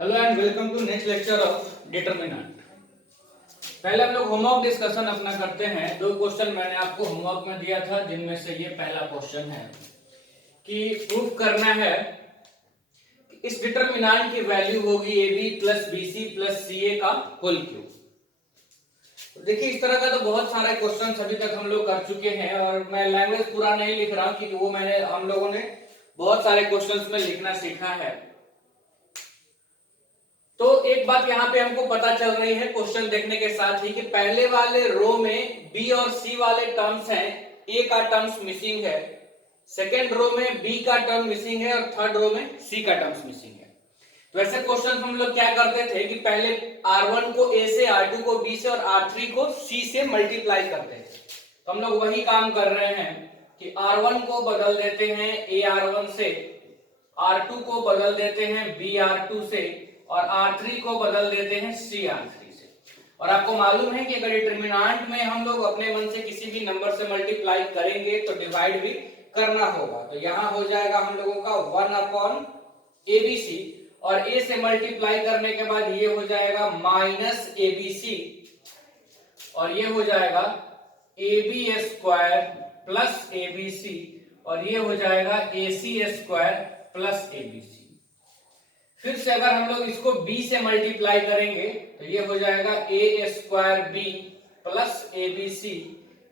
Hello and welcome to next lecture of determinant. पहले हम लोग होमवर्क डिस्कशन अपना करते हैं। दो क्वेश्चन मैंने आपको होमवर्क में दिया था, जिनमें से ये पहला क्वेश्चन है कि प्रूफ करना है कि इस डिटरमिनेंट की वैल्यू होगी a b plus b c plus c a का होल क्यूब। तो देखिए, इस तरह का तो बहुत सारे क्वेश्चन अभी तक हम लोग कर चुके हैं और मैं लैंग्वेज पूरा नहीं लिख रहा हूं क्योंकि वो हम लोगों ने बहुत सारे क्वेश्चंस में लिखना सीखा है। तो एक बात यहाँ पे हमको पता चल रही है क्वेश्चन देखने के साथ ही कि पहले वाले रो में बी और सी वाले टर्म्स हैं, ए का टर्म्स मिसिंग है, सेकेंड रो में बी का टर्म मिसिंग है और थर्ड रो में सी का टर्म्स मिसिंग है। तो ऐसे क्वेश्चन हम लोग क्या करते थे कि पहले R1 को A से, R2 को B से और R3 को C से मल्टीप्लाई करते थे। तो हम लोग वही काम कर रहे हैं कि R1 को बदल देते हैं A R1 से, R2 को बदल देते हैं B R2 से और R3 को बदल देते हैं C R3 से। और आपको मालूम है कि अगर डिटरमिनेंट में हम लोग अपने मन से किसी भी नंबर से मल्टीप्लाई करेंगे तो डिवाइड भी करना होगा। तो यहां हो जाएगा हम लोगों का 1/ABC और A से मल्टीप्लाई करने के बाद ये हो जाएगा माइनस ABC और ये हो जाएगा AB स्क्वायर प्लस ABC और ये हो जाएगा AC स्क्वायर प्लस ABC। फिर से अगर हम लोग इसको B से मल्टीप्लाई करेंगे तो ये हो जाएगा A square B plus ABC,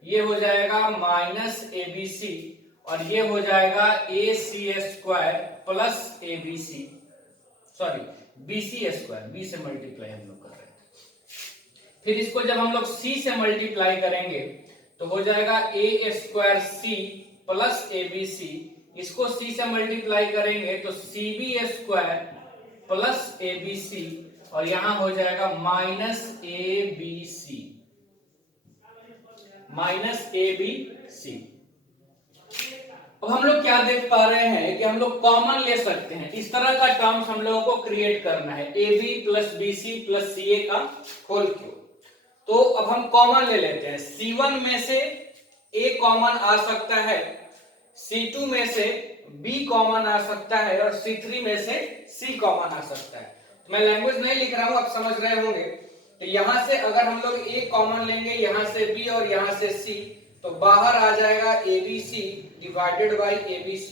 ये हो जाएगा माइनस ABC और ये हो जाएगा AC square plus ABC, sorry BC square, B से मल्टीप्लाई हम लोग कर रहे थे। फिर इसको जब हम लोग C से मल्टीप्लाई करेंगे तो हो जाएगा A square C plus ABC, इसको C से मल्टीप्लाई करेंगे तो CB स्क्वायर प्लस ABC और यहां हो जाएगा माइनस ABC, माइनस ABC। अब हम लोग क्या देख पा रहे हैं कि हम लोग कॉमन ले सकते हैं। इस तरह का टर्म्स हम लोगों को क्रिएट करना है, AB plus BC plus CA का होल क्यूब। तो अब हम कॉमन ले लेते हैं। C1 में से A कॉमन आ सकता है, C2 में से B कॉमन आ सकता है और C3 में से C कॉमन आ सकता है। तो मैं लैंग्वेज नहीं लिख रहा हूं, आप समझ रहे होंगे। तो यहां से अगर हम लोग A कॉमन लेंगे, यहां से B और यहां से C, तो बाहर आ जाएगा ABC डिवाइडेड बाई ABC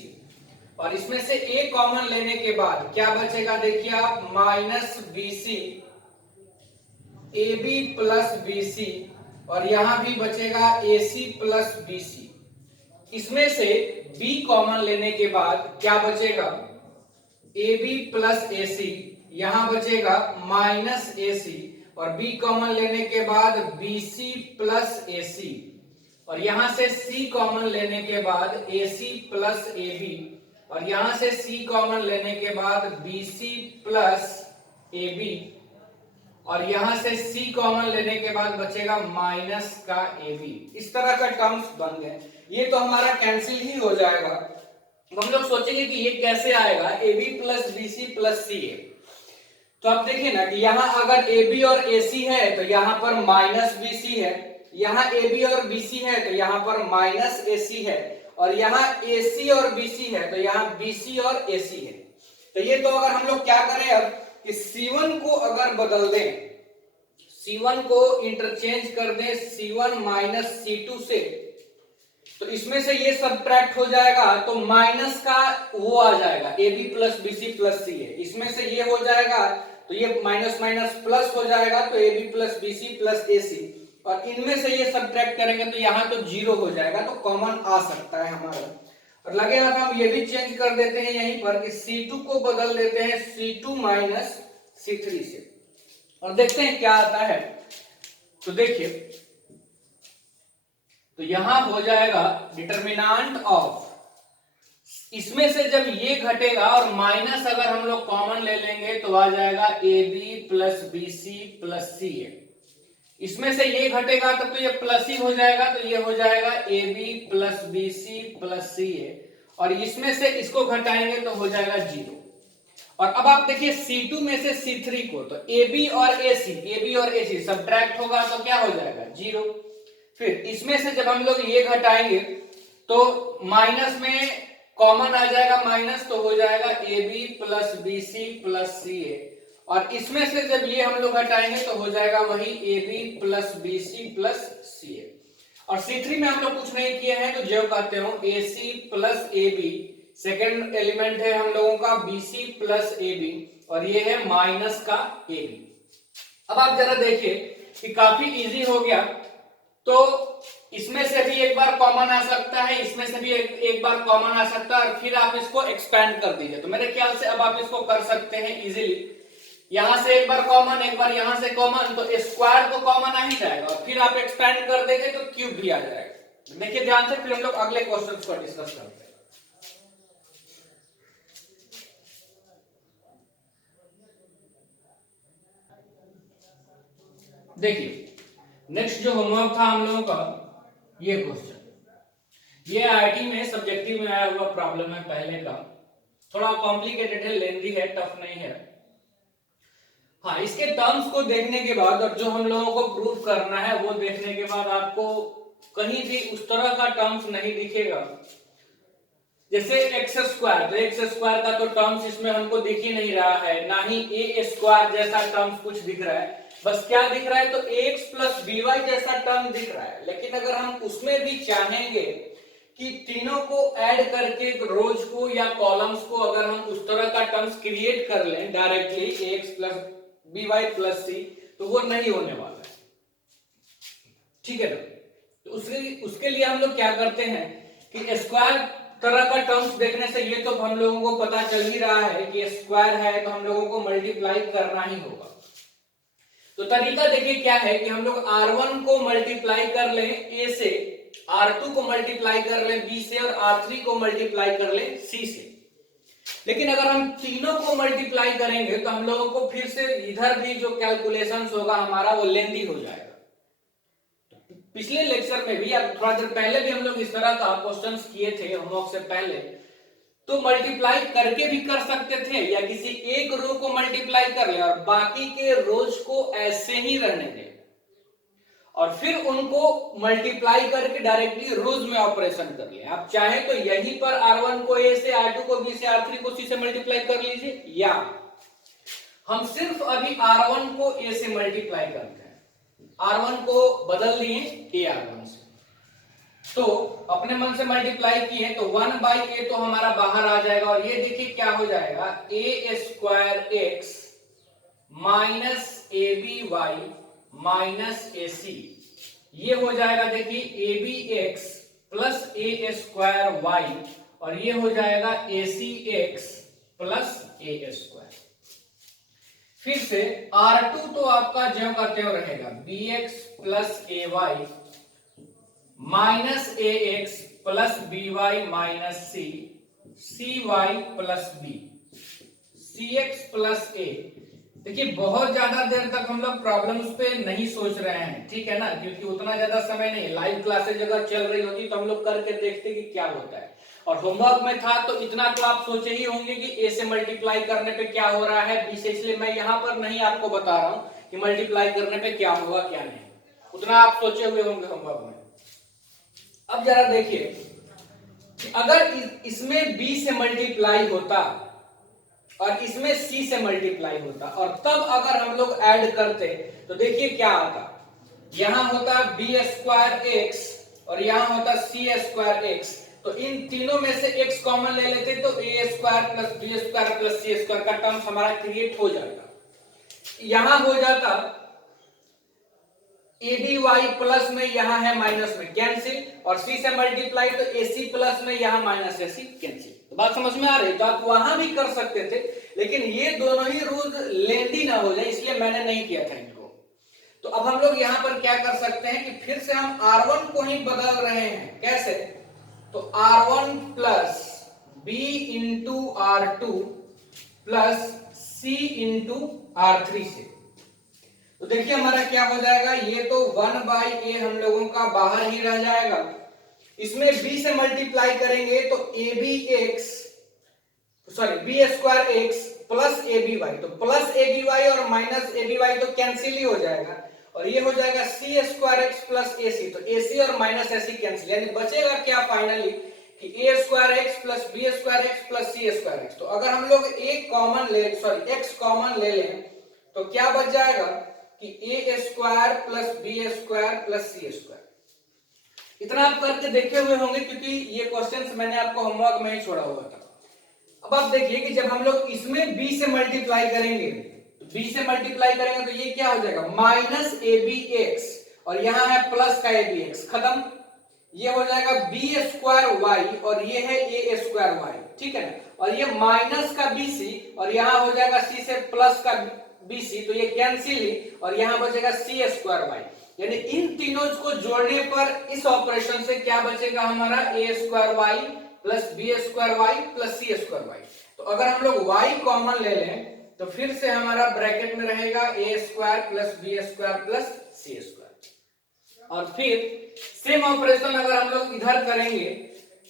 और इसमें से A कॉमन लेने के बाद क्या बचेगा, देखिए आप, minus BC, AB plus BC और यहां भी बचेगा AC प्लस BC। इसमें से B कॉमन लेने के बाद क्या बचेगा, AB प्लस AC, यहां बचेगा माइनस AC और B कॉमन लेने के बाद BC प्लस AC और यहां से C कॉमन लेने के बाद AC प्लस AB और यहां से C कॉमन लेने के बाद BC प्लस AB और यहां से C कॉमन लेने के बाद बचेगा माइनस का AB। इस तरह का टर्म्स बन गए। ये तो हमारा कैंसिल ही हो जाएगा। हम लोग सोचेंगे कि ये कैसे आएगा, AB plus BC plus CA। तो आप देखिए ना कि यहाँ अगर AB और AC है तो यहाँ पर माइनस BC है, यहाँ AB और BC है तो यहाँ पर माइनस AC है और यहाँ AC और BC है तो यहाँ BC और AC है। तो ये तो अगर हम लोग क्या करें अब कि C1 को अगर बदल दें, C1 को इंटरचेंज कर दें C1 माइनस C2 से, तो इसमें से ये सबट्रैक्ट हो जाएगा तो माइनस का वो आ जाएगा AB plus BC plus CA। इसमें से ये हो जाएगा तो ये माइनस माइनस प्लस हो जाएगा तो AB plus BC plus AC और इनमें से ये सबट्रैक्ट करेंगे तो यहाँ तो जीरो हो जाएगा, तो कॉमन आ सकता है हमारा। और लगे हाथ हम ये भी चेंज कर देते हैं यहीं पर कि C2 को बदल देते हैं C2 माइनस C3 से और देखते हैं क्या आता है। तो देखिए, तो यहां हो जाएगा डिटरमिनेंट ऑफ, इसमें से जब ये घटेगा और माइनस अगर हम लोग कॉमन ले लेंगे तो आ जाएगा AB plus BC plus CA। इसमें से ये घटेगा तब तो ये प्लस ही हो जाएगा, तो ये हो जाएगा AB plus BC plus CA और इसमें से इसको घटाएंगे तो हो जाएगा जीरो। और अब आप देखिए C2 में से C3 को, तो AB और AC सब्ट्रैक्ट होगा तो क्या हो जाएगा, जीरो। फिर इसमें से जब हम लोग ये घटाएंगे तो माइनस में कॉमन आ जाएगा माइनस, तो हो जाएगा AB plus BC plus CA और इसमें से जब ये हम लोग हटाएंगे तो हो जाएगा वही a b plus b c plus c a. और C3 में हम लोग कुछ नहीं किए हैं तो जो कहते हो a c plus A b, second element है हम लोगों का बी सी प्लस ए बी, और ये है माइनस का ए बी। अब आप जरा देखिए कि काफी इजी हो गया। तो इसमें से भी एक बार कॉमन आ सकता है, इसमें से भी एक बार कॉमन आ सकता है, और फिर आप इसको एक्सपेंड कर दीजिए। तो मेरे ख्याल से अब आप इसको कर सकते हैं इजीली। यहां से एक बार कॉमन, एक बार यहां से कॉमन, तो स्क्वायर तो कॉमन आ ही जाएगा, और फिर आप एक्सपेंड कर देंगे तो क्यूब भी आ जाएगा। देखिए ध्यान से, फिर हम लोग अगले क्वेश्चन को डिस्कस करते हैं। देखिए नेक्स्ट जो होमवर्क था हम लोगों का, ये क्वेश्चन, ये आईआईटी में सब्जेक्टिव में आया हुआ प्रॉब्लम है पहले का, थोड़ा कॉम्प्लिकेटेड है, लेंथी है, टफ नहीं है। हाँ, इसके टर्म्स को देखने के बाद और जो हम लोगों को प्रूफ करना है वो देखने के बाद आपको कहीं भी उस तरह का टर्म्स नहीं दिखेगा। जैसे एक्स स्क्वायर, तो एक्स स्क्वायर का तो टर्म्स इसमें हमको दिख ही नहीं रहा है, ना ही ए स्क्वायर जैसा टर्म्स कुछ दिख रहा है। बस क्या दिख रहा है, तो एक्स प्लस बी वाई जैसा टर्म दिख रहा है। लेकिन अगर हम उसमें भी चाहेंगे कि तीनों को ऐड करके रोज को या कॉलम्स को अगर हम उस तरह का टर्म्स क्रिएट कर लें directly x plus b y plus c, तो वो नहीं होने वाला है। ठीक है ना? तो उसके लिए हम लोग क्या करते हैं कि स्क्वायर तरह का टर्म्स देखने से ये तो हम लोगों को पता चल ही रहा है कि स्क्वायर है तो हम लोगों को मल्टीप्लाई करना ही होगा। तो तरीका देखिए क्या है कि हम लोग R1 को मल्टीप्लाई कर लें A से, R2 को मल्टीप्लाई कर लें B से, और R3 को मल्टीप्लाई कर लें C से। लेकिन अगर हम तीनों को मल्टीप्लाई करेंगे तो हम लोगों को फिर से इधर भी जो कैलकुलेशंस होगा हमारा वो लेंथी हो जाएगा। पिछले लेक्चर में भी या थोड़ा देर पहले भी हम लोग इस तरह का क्वेश्चंस किए थे होमवर्क से पहले। तो मल्टीप्लाई करके भी कर सकते थे, या किसी एक रो को मल्टीप्लाई कर ले और बाकी के रोज को ऐसे ही रहने दें, और फिर उनको मल्टीप्लाई करके डायरेक्टली रोज में ऑपरेशन कर ले। आप चाहे तो यहीं पर R1 को A से, R2 को B से, R3 को C से मल्टीप्लाई कर लीजिए, या हम सिर्फ अभी R1 को A से मल्टीप्लाई करते हैं, R1 को बदल दिए A R1 से, तो अपने मन से मल्टीप्लाई किए तो 1/a तो हमारा बाहर आ जाएगा, और ये देखिए क्या हो जाएगा, a square x minus A B y minus a c, ये हो जाएगा देखिए a b x plus a square y, और ये हो जाएगा a c x plus a square. फिर से R2 तो आपका जो का त्यों रहेगा, b x plus a y minus a x plus b y minus c, c Y plus b, c x plus a. देखिए बहुत ज्यादा देर तक हम लोग प्रॉब्लम्स पे नहीं सोच रहे हैं, ठीक है ना, क्योंकि उतना ज्यादा समय नहीं। लाइव क्लासेज अगर चल रही होती तो हम लोग करके देखते कि क्या होता है, और होमवर्क में था तो इतना तो आप सोचे ही होंगे कि ए से मल्टीप्लाई करने पे क्या हो रहा है, बी से, इसलिए मैं यहाँ पर नहीं आपको बता रहा हूँ कि मल्टीप्लाई करने पे क्या होगा क्या नहीं, उतना आप सोचे हुए होंगे होमवर्क में। अब जरा देखिए, अगर इसमें b से मल्टीप्लाई होता और इसमें c से मल्टीप्लाई होता, और तब अगर हम लोग ऐड करते तो देखिए क्या आता, यहां होता बी स्क्वायर एक्स और यहां होता सी स्क्वायर एक्स, तो इन तीनों में से x कॉमन ले लेते तो a square plus B square plus C square का टर्म हमारा क्रिएट हो जाता। यहां हो जाता ए बी वाई प्लस में, यहां है माइनस में, कैंसिल, और सी से मल्टीप्लाई तो ए सी प्लस में, यहां माइनस ए सी, कैंसिल। तो बात समझ में आ रही है? तो आप वहां भी कर सकते थे, लेकिन ये दोनों ही रूल लेंथी ना हो जाए, इसलिए मैंने नहीं किया था इनको। तो अब हम लोग यहां पर क्या कर सकते हैं कि फिर से हम R1 को ही बदल रहे हैं। कैसे? तो R1 plus b into R2 plus c into R3 से, तो देखिए हमारा क्या हो जाएगा, ये तो 1/a हम लोगों का बाहर ही रह जाएगा। इसमें b से मल्टीप्लाई करेंगे तो B square x plus A B Y, तो प्लस ए बी वाई और माइनस ए बी वाई तो कैंसिल ही हो जाएगा, और ये हो जाएगा सी स्क्वायर एक्स प्लस ए सी, तो ए सी और माइनस ए सी कैंसिल, यानी बचेगा क्या फाइनली कि a square x plus B square x plus C square x. तो अगर हम लोग एक्स कॉमन ले लें तो क्या बच जाएगा कि a square plus B square plus C square. इतना आप करके देखे हुए होंगे क्योंकि ये क्वेश्चंस मैंने आपको होमवर्क में ही छोड़ा हुआ था। अब आप देखिए कि जब हम लोग इसमें b से मल्टीप्लाई करेंगे, तो b से मल्टीप्लाई करेंगे तो ये क्या हो जाएगा माइनस ए बी एक्स, और यहां है प्लस का ए बी एक्स, खत्म। ये हो जाएगा बी स्क्वायर वाई और ये है ए स्क्वायर वाई, ठीक है ना। और ये माइनस का बी सी और यहां हो जाएगा सी से प्लस का बी सी, तो ये कैंसिल ही, और यहां बचेगा सी स्क्वायर वाई। यानी इन तीनों को जोड़ने पर इस ऑपरेशन से क्या बचेगा हमारा a square y plus B square y plus C square y. तो अगर हम लोग y कॉमन ले लें तो फिर से हमारा ब्रैकेट में रहेगा a square plus B square plus C square. और फिर सेम ऑपरेशन अगर हम लोग इधर करेंगे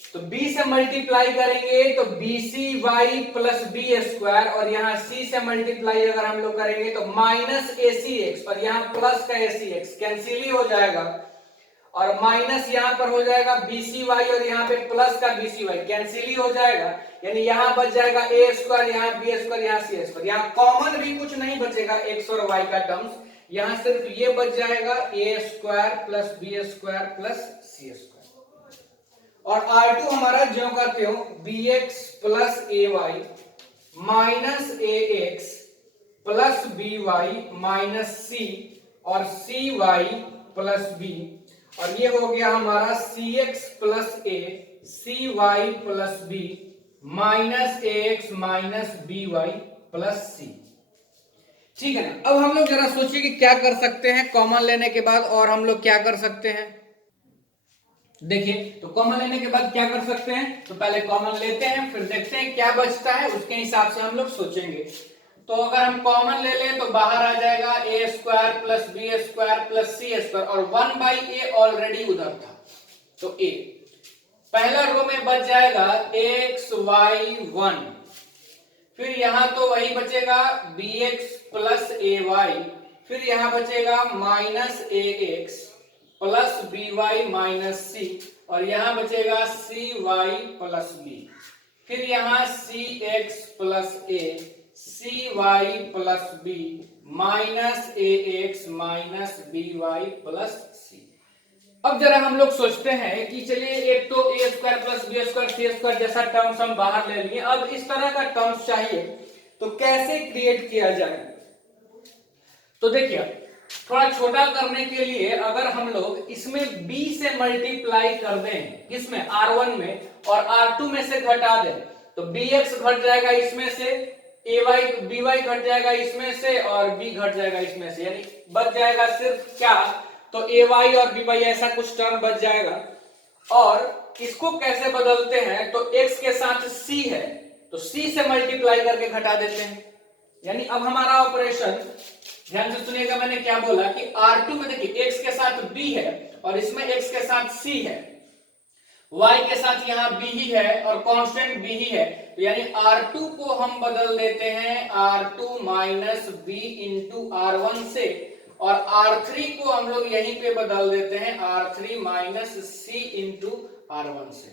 तो b से मल्टीप्लाई करेंगे तो B C Y plus B square, और यहाँ c से मल्टीप्लाई अगर हम लोग करेंगे तो माइनस ए सी एक्स और यहाँ प्लस का ए सी एक्स, कैंसिल ही हो जाएगा, और माइनस यहाँ पर हो जाएगा बी सी वाई और यहाँ पे प्लस का बी सी वाई, कैंसिल ही हो जाएगा। यानी यहाँ बच जाएगा ए स्क्वायर, यहाँ बी स्क्वायर, यहाँ सी स्क्वायर, यहाँ कॉमन भी कुछ नहीं बचेगा एक्स और वाई का टर्म्स, यहाँ सिर्फ ये बच जाएगा a square plus B square plus C square. और R2 हमारा ज्यों का त्यों b x plus a y minus a x plus b y minus c और सी वाई प्लस बी, और ये हो गया हमारा c x plus A c Y plus b minus a x minus b y plus c. ठीक है ना। अब हम लोग जरा सोचिए कि क्या कर सकते हैं कॉमन लेने के बाद, और हम लोग क्या कर सकते हैं। देखिए तो कॉमन लेने के बाद क्या कर सकते हैं, तो पहले कॉमन लेते हैं फिर देखते हैं क्या बचता है, उसके हिसाब से हम लोग सोचेंगे। तो अगर हम कॉमन ले लें तो बाहर आ जाएगा a square plus B square plus C square, और 1/a ऑलरेडी उधर था तो a पहला रो में बच जाएगा एक्स वाई 1, फिर यहां तो वही बचेगा bx प्लस ए वाई, फिर यहां बचेगा minus a x plus b y minus c, और यहां बचेगा सी वाई प्लस बी, फिर यहां c x plus A c Y plus b minus a x minus b y plus c. अब जरा हम लोग सोचते हैं कि चलिए एक तो ए स्क्वायर प्लस बी स्क्वायर सी स्क्वायर जैसा टर्म्स हम बाहर ले लिए, अब इस तरह का टर्म्स चाहिए तो कैसे क्रिएट किया जाए। तो देखिए थोड़ा छोटा करने के लिए अगर हम लोग इसमें b से मल्टीप्लाई कर दें, किसमें r1 में, और r2 में से घटा दें तो bx घट जाएगा इसमें से, by घट जाएगा इसमें से, और b घट जाएगा इसमें से, यानी बच जाएगा सिर्फ क्या, तो ay और by ऐसा कुछ टर्म बच जाएगा। और इसको कैसे बदलते हैं, तो x के साथ c है तो c से मल्टीप्लाई करके घटा देते हैं। यानी अब हमारा ऑपरेशन, ध्यान से सुनिएगा मैंने क्या बोला कि R2 में देखिए x के साथ b है और इसमें x के साथ c है, y के साथ यहाँ b ही है और कांस्टेंट b ही है, तो यानी R2 को हम बदल देते हैं R2 minus b into R1 से, और R3 को हम लोग यहीं पे बदल देते हैं R3 minus c into R1 से।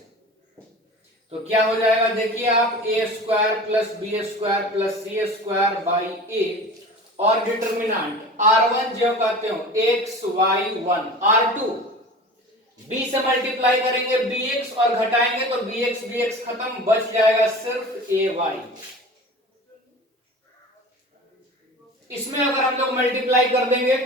तो क्या हो जाएगा देखिए आप, a square plus B square plus C square by a, और डिटर्मिनेंट R1 जो कहते हो xy1, R2 b से मल्टीप्लाई करेंगे bx और घटाएंगे तो bx खत्म, बच जाएगा सिर्फ ay। इसमें अगर हम लोग मल्टीप्लाई कर देंगे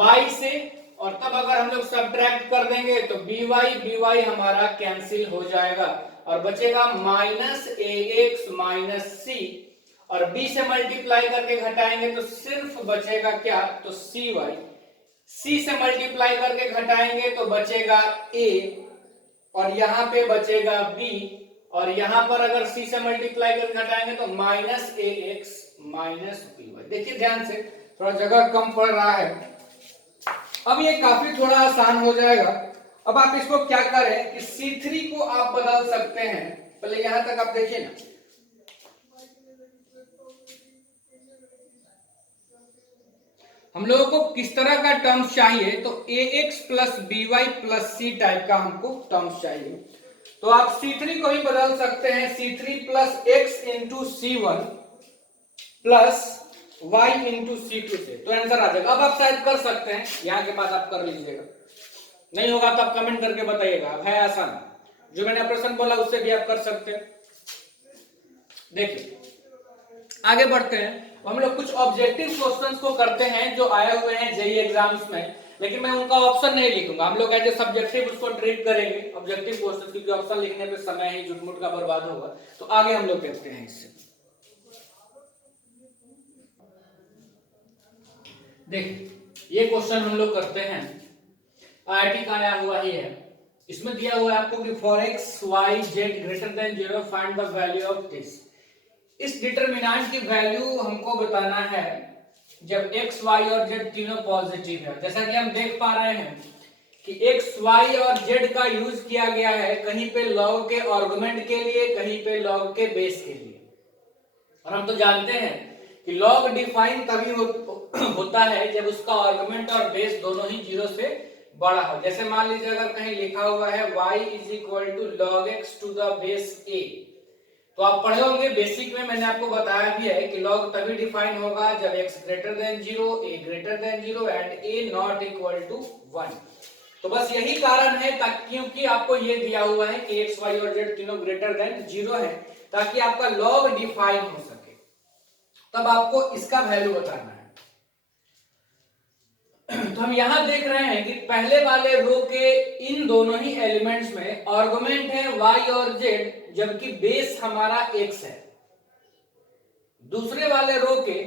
y से, और तब अगर हम लोग सब्ट्रैक्ट कर देंगे तो by हमारा कैंसिल हो जाएगा और बचेगा माइनस ax माइनस c, और b से मल्टीप्लाई करके घटाएंगे तो सिर्फ बचेगा क्या, तो cy, c से मल्टीप्लाई करके घटाएंगे तो बचेगा a, और यहाँ पे बचेगा b, और यहाँ पर अगर c से मल्टीप्लाई करके घटाएंगे तो माइनस ax माइनस by। देखिए ध्यान से, थोड़ा जगह कम पड़ रहा है, अब ये काफी थोड़ा आसान हो जाएगा। अब आप इसको क्या करें कि C3 को आप बदल सकते हैं, पहले यहां तक आप देखिए ना, हम लोगों को किस तरह का टर्म्स चाहिए, तो ax plus by plus c type का हमको टर्म्स चाहिए। तो आप C3 को ही बदल सकते हैं, C3 plus x into C1 plus y into C2 से, तो आंसर आ जाएगा। अब आप शायद कर सकते हैं, यहाँ के पास आप कर लीजिएगा, नहीं होगा तो आप कमेंट करके बताइएगा। अब है आसान, जो मैंने ऑपरेशन बोला उससे भी आप कर सकते हैं। देखिए आगे बढ़ते हैं, हम लोग कुछ ऑब्जेक्टिव क्वेश्चंस को करते हैं जो आए हुए हैं जेईई एग्जाम्स में, लेकिन मैं उनका ऑप्शन नहीं लिखूंगा, हम लोग एज ए सब्जेक्टिव उसको ट्रीट करेंगे ऑब्जेक्टिव क्वेश्चंस, क्योंकि ऑप्शन लिखने पे समय ही झुटमुट का बर्बाद होगा। तो आगे हम लोग देखते हैं इससे। देखिए ये क्वेश्चन हम लोग करते हैं, आईआईटी का आया हुआ ही है। इसमें दिया हुआ है आपको कि for X Y Z greater than 0 find the value of this. इस डिटरमिनेंट की वैल्यू हमको बताना है जब x, y और z तीनों पॉजिटिव है। जैसा कि हम देख पा रहे हैं कि x, y और z का यूज किया गया है कहीं पे लॉग के आर्गुमेंट के लिए, कहीं पे लॉग के बेस के लिए। और हम तो जानते हैं कि लॉग डिफाइन तभी होता है जब उसका आर्गुमेंट और बेस दोनों ही 0 से बड़ा हो। जैसे मान लीजिए अगर कहीं लिखा हुआ है y is equal to log X to the base a, तो आप पढ़े होंगे बेसिक में, मैंने आपको बताया भी है कि लॉग तभी डिफाइन होगा जब x greater than 0, a greater than 0 and a not equal to 1। तो बस यही कारण है ताकि, क्योंकि आपको ये दिया हुआ है कि x, y और z तीनों ग्रेटर देन 0 है, ताकि आपका लॉग डिफाइन हो सके, तब आपको इसका वैल्यू बताना है। तो हम यहां देख रहे हैं कि पहले वाले रो के इन दोनों ही एलिमेंट्स में आर्गुमेंट है y और z, जबकि बेस हमारा x है। दूसरे वाले रो के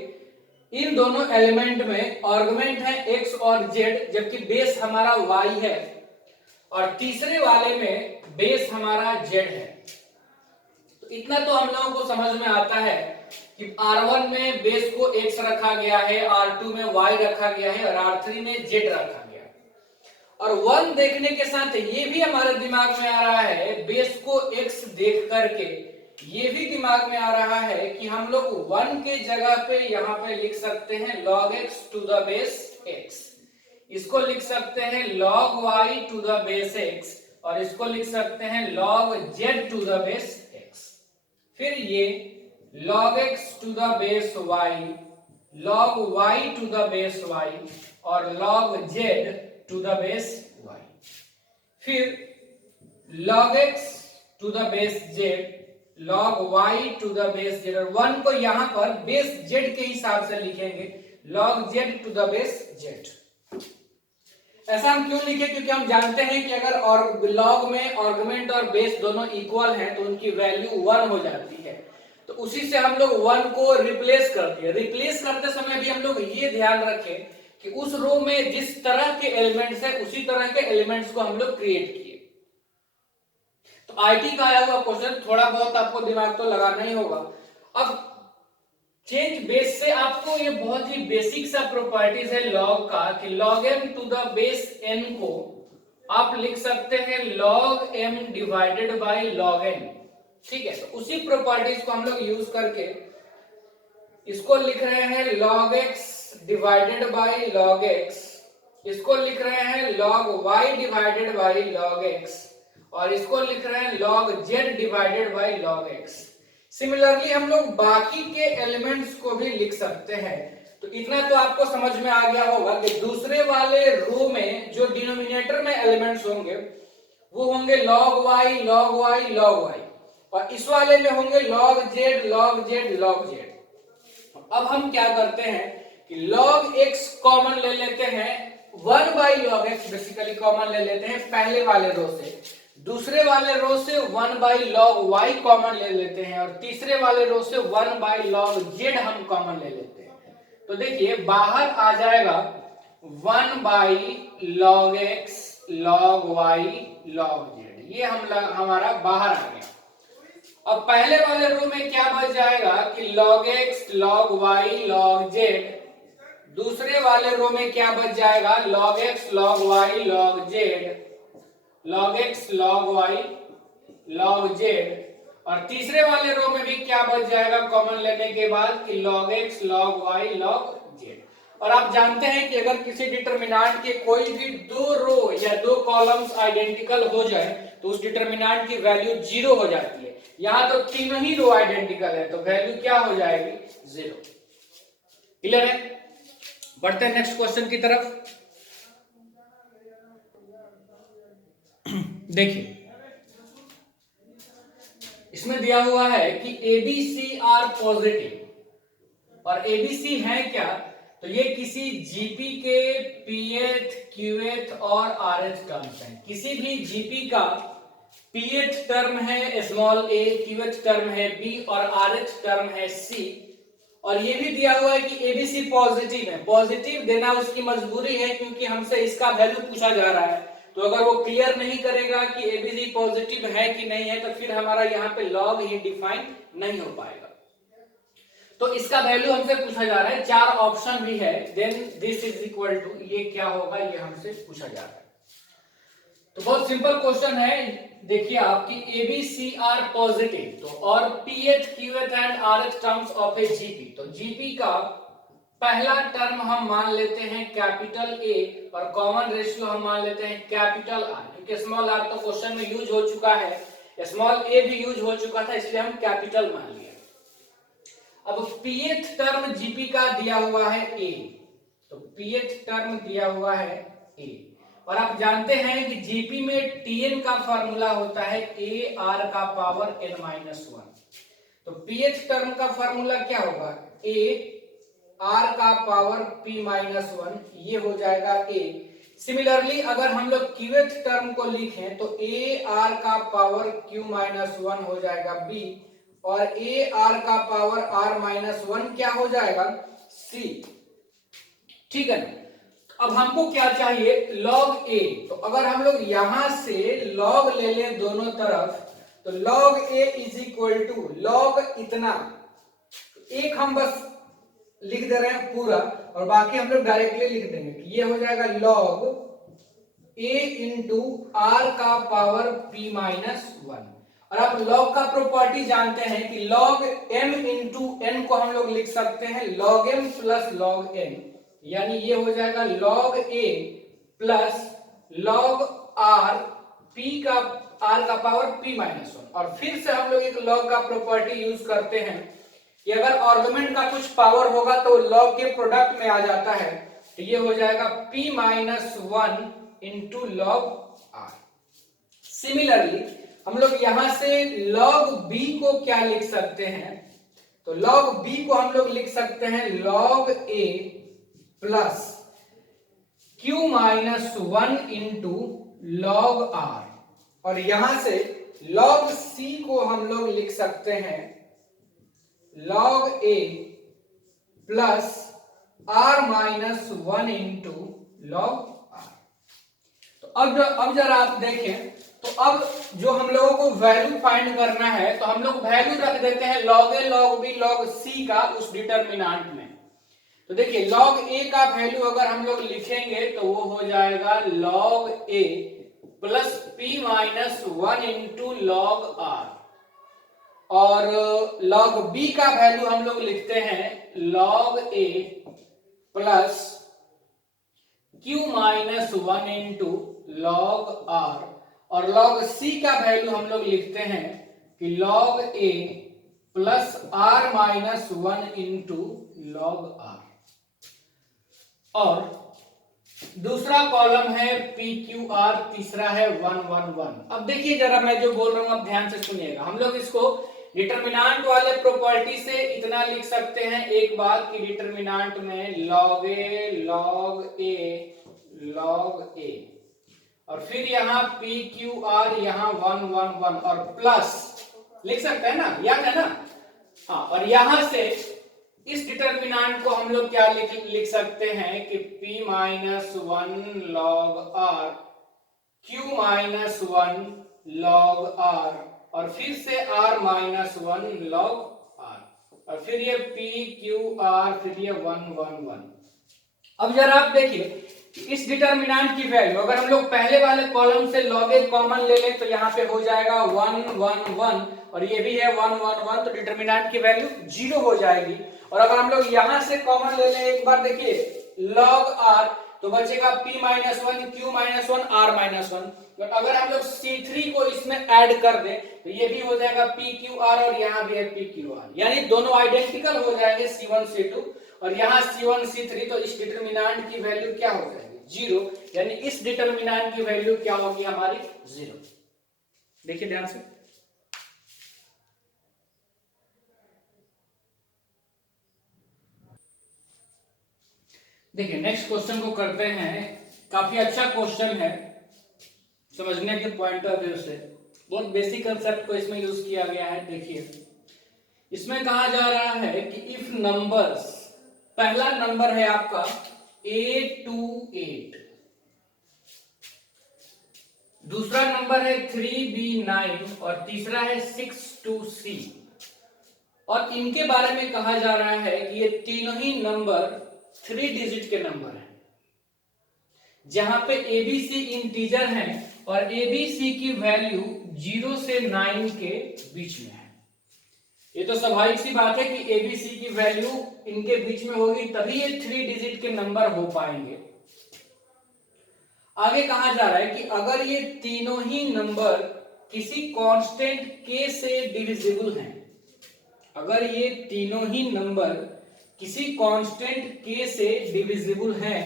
इन दोनों एलिमेंट में आर्गुमेंट है x और z, जबकि बेस हमारा y है। और तीसरे वाले में बेस हमारा z है। तो इतना तो हम लोगों को समझ में आता है कि R1 में बेस को x रखा गया है, R2 में y रखा गया है और R3 में z रखा गया है। और 1 देखने के साथ ये भी हमारे दिमाग में आ रहा है, बेस को x देख करके ये भी दिमाग में आ रहा है कि हम लोग 1 के जगह पे यहाँ पे लिख सकते हैं log x to the base x, इसको लिख सकते हैं log y to the base x, और इसको लिख सकते हैं log z to the base x। फिर ये log x to the base y, log y to the base y और log z to the base y। फिर log x to the base z, log y to the base z, और 1 को यहां पर base z के हिसाब से लिखेंगे log z to the base z। ऐसा हम क्यों लिखे? क्योंकि हम जानते हैं कि अगर और लॉग में आर्गुमेंट और बेस दोनों इक्वल हैं तो उनकी वैल्यू 1 हो जाती है। तो उसी से हम लोग 1 को रिप्लेस कर दिए। रिप्लेस करते समय भी हम लोग ये ध्यान रखें कि उस रो में जिस तरह के एलिमेंट्स है उसी तरह के एलिमेंट्स को हम लोग क्रिएट किए। तो आईटी का आया हुआ क्वेश्चन थोड़ा बहुत आपको दिमाग तो लगाना ही होगा। अब चेंज बेस से आपको ये बहुत ही बेसिक सा प्रॉपर्टीज है लॉग का कि log m to the base n को आप लिख सकते हैं log m divided by log n। ठीक है, तो उसी प्रॉपर्टीज को हम लोग यूज करके इसको लिख रहे हैं log x divided by log x, इसको लिख रहे हैं log y divided by log x, और इसको लिख रहे हैं log z divided by log x। Similarly हम लोग बाकी के एलिमेंट्स को भी लिख सकते हैं। तो इतना तो आपको समझ में आ गया होगा कि दूसरे वाले रो में जो डिनोमिनेटर में एलिमेंट्स होंगे वो होंगे log y, log y, log y, और इस वाले में होंगे log z, log z, log z। अब हम क्या करते हैं कि log x कॉमन ले लेते हैं, 1 by log x basically common ले लेते हैं पहले वाले रो से, दूसरे वाले रो से 1 by log y कॉमन ले लेते हैं, और तीसरे वाले रो से 1 by log z हम कॉमन ले लेते हैं। तो देखिए बाहर आ जाएगा 1 by log x, log y, log z, ये हमारा बाहर आ गया। अब पहले वाले रो में क्या बच जाएगा कि log x, log y, log z, दूसरे वाले रो में क्या बच जाएगा log x, log y, log z, log x, log y, log z, और तीसरे वाले रो में भी क्या बच जाएगा कॉमन लेने के बाद कि log x, log y, log z। और आप जानते हैं कि अगर किसी डिटरमिनेंट के कोई भी दो रो या दो कॉलम्स आइडेंटिकल हो जाए तो उस डिटरमिनेंट की वैल्यू 0 हो जाती है। यहाँ तो तीनों ही रो आइडेंटिकल है तो वैल्यू क्या हो जाएगी 0। क्लियर है? बढ़ते हैं नेक्स्ट क्वेश्चन की तरफ। देखिए इसमें दिया हुआ है कि एबीसी आर पॉजिटिव, और एबीसी है क्या, तो ये किसी जीपी के पीएथ क्यूएथ और आरएच टर्म्स हैं। किसी भी जीपी का पीएथ टर्म है स्मॉल ए, क्यूएथ टर्म है बी और आरएच टर्म है सी। और ये भी दिया हुआ है कि एबीसी पॉजिटिव है। पॉजिटिव देना उसकी मजबूरी है क्योंकि हमसे इसका वैल्यू पूछा जा रहा है। तो अगर वो क्लियर नहीं करेगा कि एबीसी पॉजिटिव है कि नहीं है तो फिर हमारा यहाँ पे लॉग ही डिफाइन नहीं हो पाएगा। तो इसका वैल्यू हमसे पूछा जा रहा है, 4 ऑप्शन भी है। Then this is equal to, ये क्या होगा ये हमसे पूछा जा रहा है। तो बहुत सिंपल क्वेश्चन है। देखिए आपकी ABCR पॉजिटिव, तो और PH QH and RH terms of A GP. तो जीपी का पहला टर्म हम मान लेते हैं कैपिटल ए और कॉमन रेशियो हम मान लेते हैं कैपिटल आर, क्योंकि स्मॉल आर तो क्वेश्चन में यूज हो चुका है, स्मॉल ए भी यूज हो चुका था, इसलिए हम कैपिटल मान लिया। अब पीएथ टर्म जीपी का दिया हुआ है ए, तो पीएथ टर्म दिया हुआ है ए, और आप जानते हैं कि जीपी में टीएन का फार्मूला होता है ए आर का पावर एन माइनस 1। तो पीएच टर्म का फार्मूला क्या होगा, ए आर का पावर पी माइनस 1, ये हो जाएगा ए। सिमिलरली अगर हम लोग क्यूएच टर्म को लिखें तो ए आर का पावर क्यू माइनस 1 हो जाएगा बी, और ए आर का पावर आर माइनस 1 क्या हो जाएगा, सी। ठीक है ना? अब हमको क्या चाहिए, लॉग ए। तो अगर हम लोग यहां से लॉग ले लें दोनों तरफ, तो log A is equal to log इतना, एक हम बस लिख दे रहे हैं पूरा और बाकी हम लोग डायरेक्टली लिख देंगे। ये हो जाएगा लॉग ए इंटू आर का पावर पी माइनस 1। और आप लॉग का प्रॉपर्टी जानते हैं कि लॉग m इंटू एन को हम लोग लिख सकते हैं log m plus log n, यानी ये हो जाएगा log a plus log r p का r का पावर p माइनस 1। और फिर से हम लोग एक log का प्रॉपर्टी यूज करते हैं कि अगर आर्गुमेंट का कुछ पावर होगा तो log के प्रोडक्ट में आ जाता है, तो ये हो जाएगा p minus 1 into log r। Similarly हम लोग यहां से log b को क्या लिख सकते हैं, तो log b को हम लोग लिख सकते हैं log a plus q minus 1 into log r, और यहां से log c को हम लोग लिख सकते हैं log a plus r minus 1 into log r। तो अब जरा आप देखें, तो अब जो हम लोगों को वैल्यू फाइंड करना है तो हम लोग वैल्यू रख देते हैं log a log b log c का उस डिटरमिनेंट में। तो देखिए log a का वैल्यू अगर हम लोग लिखेंगे तो वो हो जाएगा log a plus p minus 1 into log r, और log b का वैल्यू हम लोग लिखते हैं log a plus q minus 1 into log r, और log c का वैल्यू हम लोग लिखते हैं कि log a plus r minus 1 into log r। और दूसरा कॉलम है PQR, तीसरा है 1 1 1। अब देखिए जरा मैं जो बोल रहा हूं आप ध्यान से सुनिएगा। हम लोग इसको डिटरमिनेंट वाले प्रॉपर्टी से इतना लिख सकते हैं एक बात कि डिटरमिनेंट में log a और फिर यहाँ PQR यहाँ 1 1 1 और प्लस लिख सकते हैं ना, याद है ना? हाँ, और यहां से इस डिटरमिनेंट को हम लोग क्या लिख सकते हैं कि p minus 1 log r, q minus 1 log r, और फिर से r माइनस 1 log r, और फिर ये p q r, फिर ये 1 1 1। अब जरा आप देखिए इस डिटरमिनेंट की वैल्यू अगर हम लोग पहले वाले कॉलम से log a कॉमन ले लें तो यहाँ पे हो जाएगा 1 1 1, और ये भी है 1 1 1, तो डिटरमिनेंट की वैल्यू 0 हो जाएगी। और अगर हम लोग यहां से कॉमन ले लें एक बार, देखिए log r, तो बचेगा p minus 1 q minus 1 r minus 1, तो अगर हम लोग C3 को इसमें ऐड कर दें तो ये भी हो जाएगा PQR और यहाँ भी है PQR, यानी दोनों आइडेंटिकल हो जाएंगे C1 C2 और यहाँ C1 C3। तो इस डिटरमिनेंट की वैल्यू क्या हो जाएगी 0, यानी इस डिटरमिनेंट की वैल्यू क्या होगी हमारी 0। देखिए ध्यान से, देखिए नेक्स्ट क्वेश्चन को करते हैं। काफी अच्छा क्वेश्चन है समझने के पॉइंट ऑफ व्यू से, बहुत बेसिक कंसेप्ट को इसमें यूज किया गया है। देखिए इसमें कहा जा रहा है कि इफ नंबर्स, पहला नंबर है आपका A to 8, दूसरा नंबर है 3B 9 और तीसरा है 6 to C, और इनके बारे में कहा जा रहा है कि ये तीनों ही नंबर 3 डिजिट के नंबर हैं, जहां पे ABC इंटीजर हैं और ABC की वैल्यू 0 से 9 के बीच में है। ये तो स्वाभाविक सी बात है कि ABC की वैल्यू इनके बीच में होगी तभी ये 3 डिजिट के नंबर हो पाएंगे। आगे कहा जा रहा है कि अगर ये तीनों ही नंबर किसी कांस्टेंट k से डिविजिबल हैं, अगर ये तीनों ही नंबर किसी कांस्टेंट k से डिविजिबल हैं,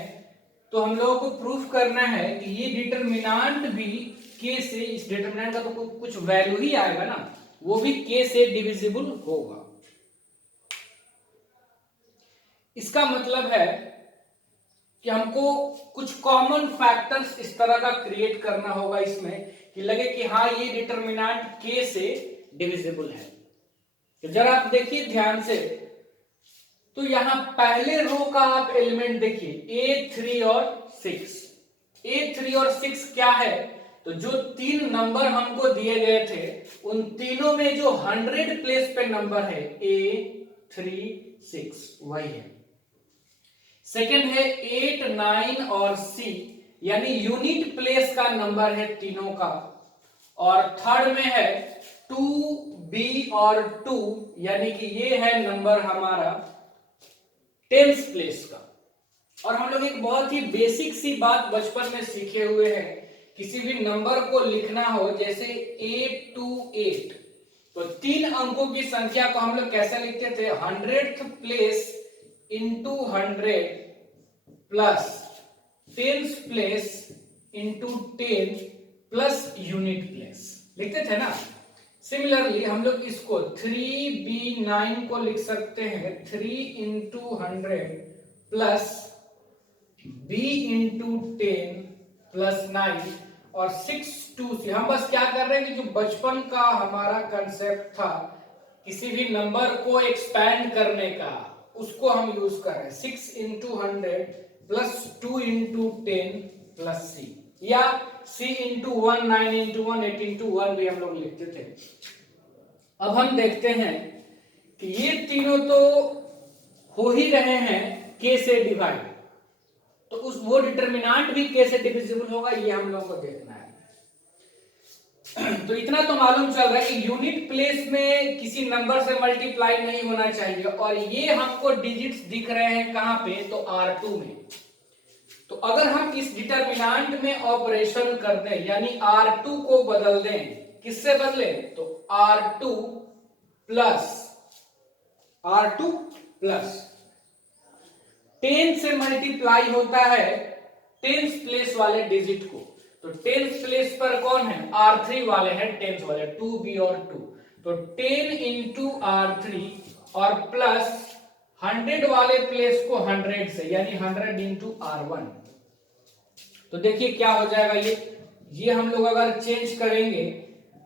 तो हम लोगों को प्रूफ करना है कि ये डिटरमिनेंट भी k से, इस डिटरमिनेंट का तो कुछ वैल्यू ही आएगा ना, वो भी k से डिविजिबल होगा। इसका मतलब है कि हमको कुछ कॉमन फैक्टर्स इस तरह का क्रिएट करना होगा इसमें कि लगे कि हाँ ये डिटरमिनेंट k से डिविजिबल है। तो जरा आप देखिए ध्यान से, तो यहां पहले रो का आप एलिमेंट देखिए A3 और 6। A3 और 6 क्या है, तो जो तीन नंबर हमको दिए गए थे उन तीनों में जो 100 प्लेस पे नंबर है A3 6 वही है। सेकंड है 8 9 और C, यानी यूनिट प्लेस का नंबर है तीनों का। और थर्ड में है 2B और 2, यानी कि ये है नंबर हमारा 10th प्लेस का। और हम लोग एक बहुत ही बेसिक सी बात बचपन में सीखे हुए हैं, किसी भी नंबर को लिखना हो जैसे 8 to 8, तो 3 अंकों की संख्या को हम लोग कैसे लिखते थे, 100th place into 100 plus 10th place into 10 plus unit place लिखते थे ना। सिमिलरली हम लोग इसको 3B9 को लिख सकते हैं 3 into 100 plus B into 10 plus 9 और 6 2 C। हम बस क्या कर रहे हैं कि जो बचपन का हमारा कंसेप्ट था किसी भी नंबर को एक्सपैंड करने का, उसको हम यूज कर रहे हैं। 6 into 100 plus 2 into 10 plus C, या C इंटू 1 9 इंटू 1 8 इंटू 1 भी हम लोग लिखते थे। अब हम देखते हैं कि ये तीनों तो हो ही रहे हैं k से डिवाइड, तो उस वो डिटरमिनेंट भी k से डिविजिबल होगा, ये हम लोगों को देखना है। तो इतना तो मालूम चल रहा है कि यूनिट प्लेस में किसी नंबर से मल्टीप्लाई नहीं होना चाहिए, और ये हमको डिजिट्स दिख रहे हैं कहां पे, तो R2 में। तो अगर हम इस डिटरमिनेंट में ऑपरेशन कर दें, यानी R2 को बदल दें, किससे बदले, तो R2 प्लस 10 से मल्टीप्लाई होता है 10th प्लेस वाले डिजिट को, तो 10th प्लेस पर कौन है, R3 वाले हैं, 10th वाले 2B और 2, तो 10 इंटू R3 और प्लस 100 वाले प्लेस को 100 से, यानी 100 इंटू R1। तो देखिए क्या हो जाएगा, ये हम लोग अगर चेंज करेंगे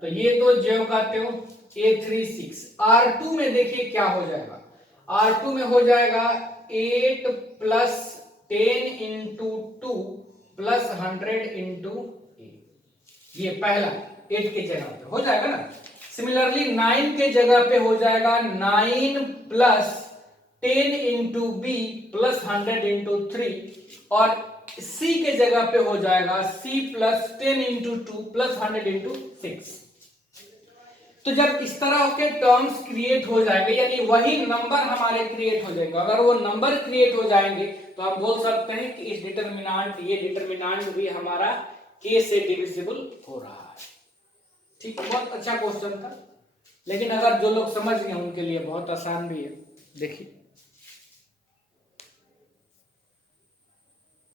तो ये तो ज्यों का त्यों A3 6। R2 में देखिए क्या हो जाएगा, R2 में हो जाएगा 8 प्लस 10 इंटू 2 प्लस 100 इंटू 8। ये पहला 8 के जगह पे हो जाएगा ना। सिमिलरली 9 के जगह पे हो जाएगा 9 plus 10 into B plus 100 into 3, और C के जगह पे हो जाएगा C plus 10 into 2 plus 100 into 6। तो जब इस तरह के टर्म्स क्रिएट हो जाएंगे, यानी वही नंबर हमारे क्रिएट हो जाएंगे, अगर वो नंबर क्रिएट हो जाएंगे तो हम बोल सकते हैं कि इस डिटरमिनेंट, ये डिटरमिनेंट भी हमारा k से डिविजिबल हो रहा है। ठीक, बहुत अच्छा क्वेश्चन था, लेकिन अगर जो लोग समझ गए उनके लिए बहुत आसान भी है। देखिए